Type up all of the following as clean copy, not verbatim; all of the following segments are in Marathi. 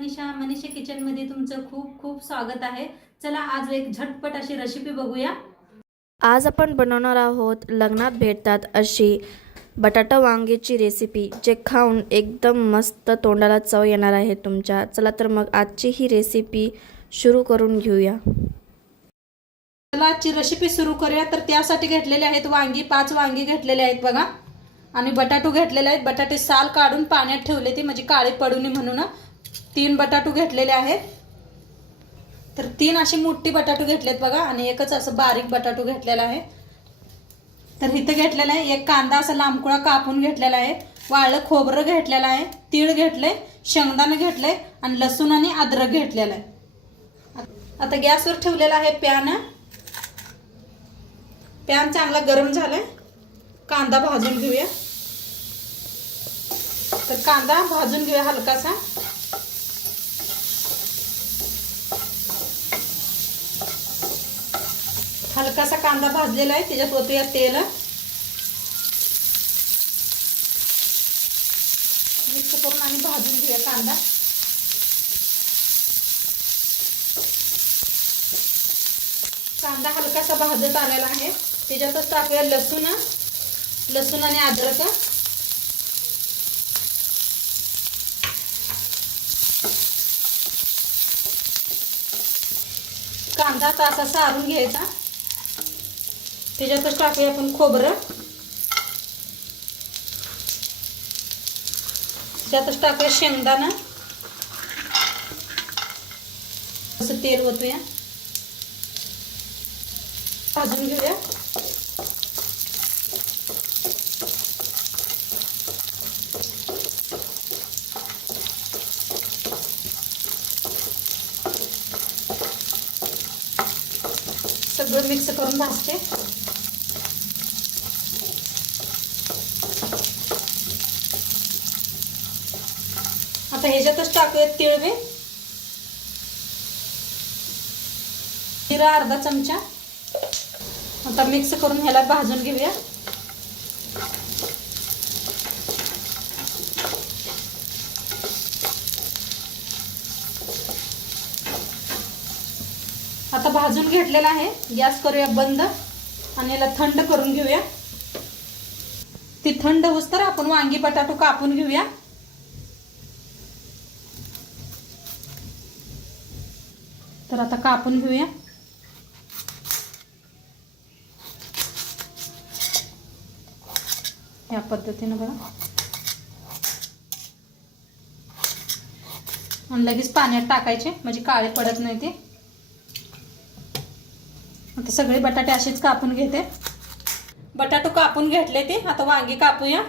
मनीषा किचन मध्ये तुमचं खूप खूप स्वागत आहे। चला आज एक झटपट अशी रेसिपी बघूया। आज आपण बनवणार आहोत लग्नात भेटतात अशी बटाटा वांग्याची रेसिपी, जे खाऊन एकदम मस्त तोंडाला चव येणार आहे तुमच्या। चला तर मग आजची ही रेसिपी सुरू करून घेऊया। चला आजची रेसिपी सुरू करूया। तर त्यासाठी घेतलेले आहेत वांगी, 5 वांगी घेतलेले आहेत बघा, आणि बटाटू घेतलेले आहेत। बटाटे साल काढून पाण्यात ठेवले ते म्हणजे काळे पडू नये म्हणून 3 बटाटू घेतलेले आहेत। तर 3 अशी मोठी बटाटू घेतलेत बघा, आणि एकच असं बारीक बटाटू घेतलेला आहे। तर इथे घेतलेला आहे एक कांदा असा लांबकुळा कापून घेतलेला आहे, वाळलं खोबरं घेतलेलं आहे, तीळ घेतले, शेंगदाणे घेतले, आणि लसूण आणि अद्रक घेतलेला आहे। आता गॅसवर ठेवलेला आहे पॅन चांगला गरम झालाय। कांदा भाजून घेऊया। तर कांदा भाजून घेऊया हलकासा। हलकासा कांदा भाजलेला आहे, त्याच्यात ओतूया तेल, मिक्स करून आणि भाजून घेऊया कांदा। कांदा हलकासा भाजत आलेला आहे, त्याच्यातच टाकूया लसूण आणि अद्रक। कांदा तासा सारून घ्यायचा, त्याच्यातच टाकूया आपण खोबरं, त्यातच टाकूया शेंगदाणा, असं तेल ओतूया, भाजून घेऊया। सगळं मिक्स करून भाजते। आता ह्याच्यातच टाकूया तिळवे, जिरा अर्धा चमचा। आता मिक्स करून ह्याला भाजून घेऊया। आता भाजून घेतलेला आहे, गॅस करूया बंद आणि याला थंड करून घेऊया। ती थंड होईस्तोवर आपण वांगी बटाटू कापून घेऊया। तर आता कापून घेऊया। या पद्धतीने बघा, आणि लगेच पाण्यात टाकायचे म्हणजे काळे पडत नाही ते। आता सगळे बटाटे असेच कापून घेते। बटाटू कापून घेतले ते, आता वांगी कापूया।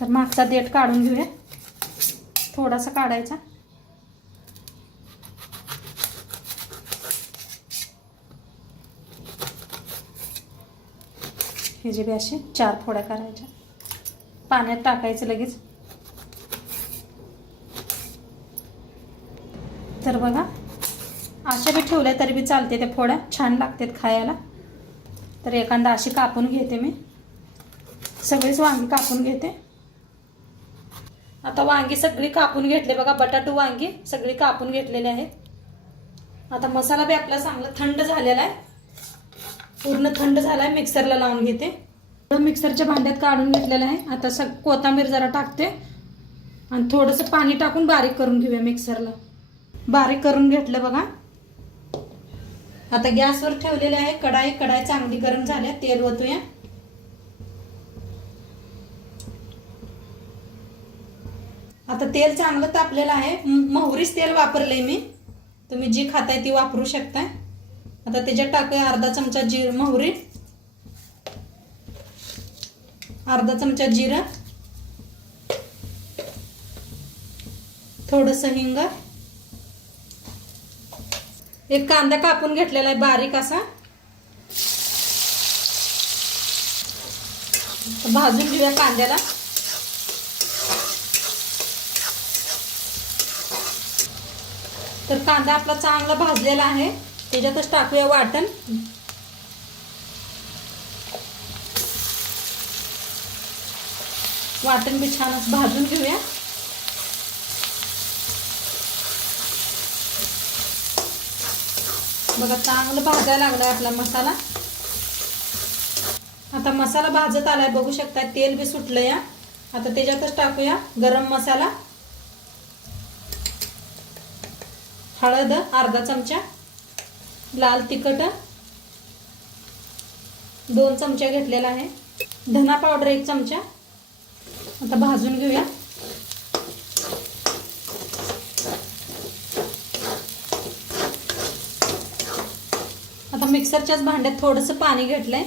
तर मागचा देठ काढून घेऊया, थोडासा काढायचा। हे जे बी असे 4 फोड्या करायच्या, पाण्यात टाकायचं लगेच। तर बघा अशा बी ठेवल्या तरी बी चालते, त्या फोड्या छान लागतात खायला। तर एखादा अशी कापून घेते मी, सगळीच वांगी कापून घेते। आता वांगी सगळी कापून घेतले बघा, बटाटू वांगी सगळी कापून घेतलेले आहेत। आता मसाला बी आपला चांगला थंड झालेला आहे, पूर्ण थंड झालाय। मिक्सरला लावून घेते, मिक्सरच्या भांड्यात काढून घेतलेलं आहे। आता कोथिंबीर जरा टाकते आणि थोडंसं पाणी टाकून बारीक करून घेऊया। मिक्सरला बारीक करून घेतलं बघा। आता गॅसवर ठेवलेले आहे कढाई चांगली गरम झाली, तेल ओतूया। आता तेल चांगलं तापलेलं आहे, मोहरीच तेल वापरले मी, तुम्ही जी खाताय ती वापरू शकताय। आता त्याच्यात टाकूया अर्धा चमचा मोहरी, अर्धा चमचा जिरा, थोडंसं हिंग, एक कांदा कापून घेतलेला आहे बारीक असा। भाजून घेऊया कांद्याला। तर कांदा आपला चांगला भाजलेला आहे, त्याच्यातच टाकूया वाटण। वाटण बी छान भाजून घेऊया। बघा चांगलं भाजायला लागलाय आपला मसाला. आता मसाला भाजत आलाय, बघू शकता तेल बी सुटलं या. आता त्याच्यातच टाकूया गरम मसाला, हळद अर्धा चमचा, लाल तिखट 2 चमचे घेतलेला आहे, धना पावडर 1 चमचा. आता भाजून घेऊया. आता मिक्सरच्याच भांड्यात थोडंसं पाणी घेतलंय,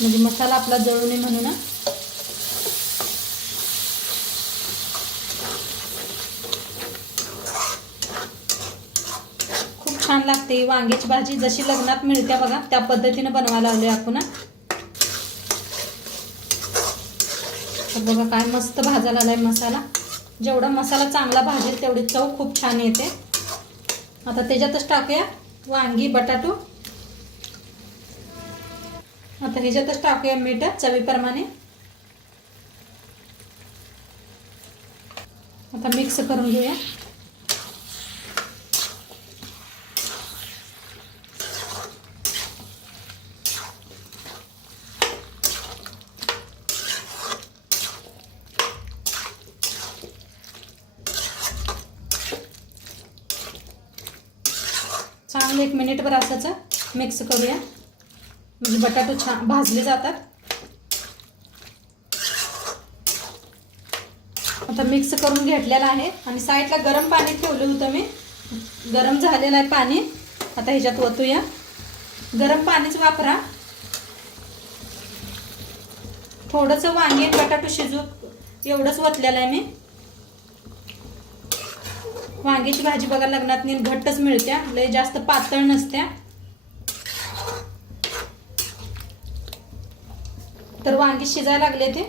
म्हणजे मसाला आपला जळू नये म्हणून. खूप छान लागते वांग्याची भाजी, जशी लग्नात मिळते बघा त्या पद्धतीने बनवायला लावली आपण. तर बघा काय मस्त भाजायला आलाय मसाला. जेवढा मसाला चांगला भाजेल तेवढी चव खूप छान येते. आता त्याच्यातच टाकूया वांगी बटाटो. आता ह्याच्यातच टाकूया मीठ चवीप्रमाणे. आता मिक्स करून घेऊया. चांगलं 1 मिनिटभर असंच मिक्स करूया, म्हणजे बटाटे छान भाजले जातात. आता मिक्स करून घेतलेलं आहे आणि साईडला गरम पाणी ठेवलं होतं मी. गरम झालेलं आहे पाणी. आता ह्याच्यात ओतूया. गरम पाणीच वापरा. थोडंसं वांगी आणि बटाटो शिजू एवढंच ओतलेलं आहे मी. वांग्याची भाजी बघा लग्नात घट्टच मिळत्या, लय जास्त पातळ नसत्या. तर वांगी शिजायला लागले ते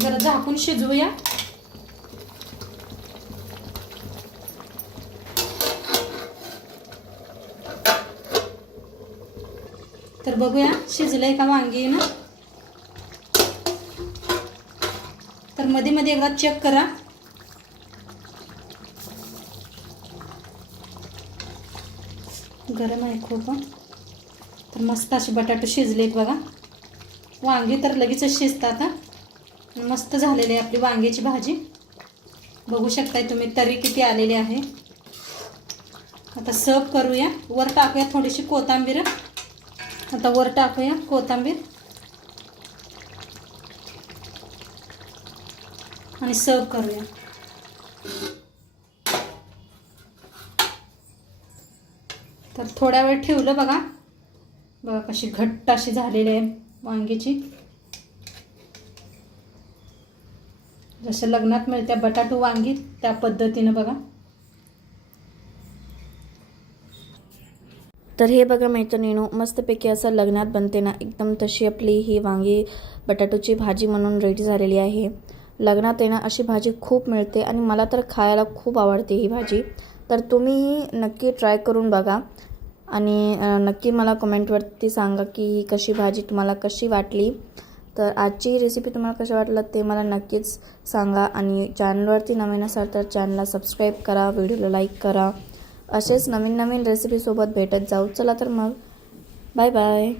जरा झाकून शिजवूया. तर बघूया शिजलंय का वांगी ना. तर मध्ये मध्ये एकदा चेक करा. गरम आहे खूप. तर मस्त असे बटाटे शिजलेत बघा. वांगी तर लगेचच शिजतात. मस्त झालेली आहे आपली वांग्याची भाजी. बघू शकताय तुम्ही तरी किती आलेली आहे. आता सर्व करूया. वर टाकूया थोडीशी कोथिंबीर. आता वर टाकूया कोथिंबीर आणि सर्व करूया. तर थोड्या वेळ ठेवलं बघा. बघा कशी घट्ट अशी झालेली आहे वांग्याची, जसं लग्नात मिळत्या बटाटो वांगी त्या पद्धतीने बघा. तर हे बघा मैत्रिणींनो, मस्तपैकी असं लग्नात बनते ना एकदम तशी आपली ही वांगी बटाटोची भाजी म्हणून रेडी झालेली आहे. लग्नात आहे ना अशी भाजी खूप मिळते आणि मला तर खायला खूप आवडते ही भाजी. तर तुम्हीही नक्की ट्राय करून बघा आणि नक्की मला कमेंटवरती सांगा की ही कशी भाजी तुम्हाला कशी वाटली. तर आजची रेसिपी तुम्हाला कशी वाटलं ते मला नक्कीच सांगा. आणि चॅनलवरती नवीन असाल तर चॅनलला सबस्क्राईब करा, व्हिडिओला लाईक करा. असेच नवीन नवीन रेसिपीसोबत भेटत जाऊ. चला तर मग बाय बाय.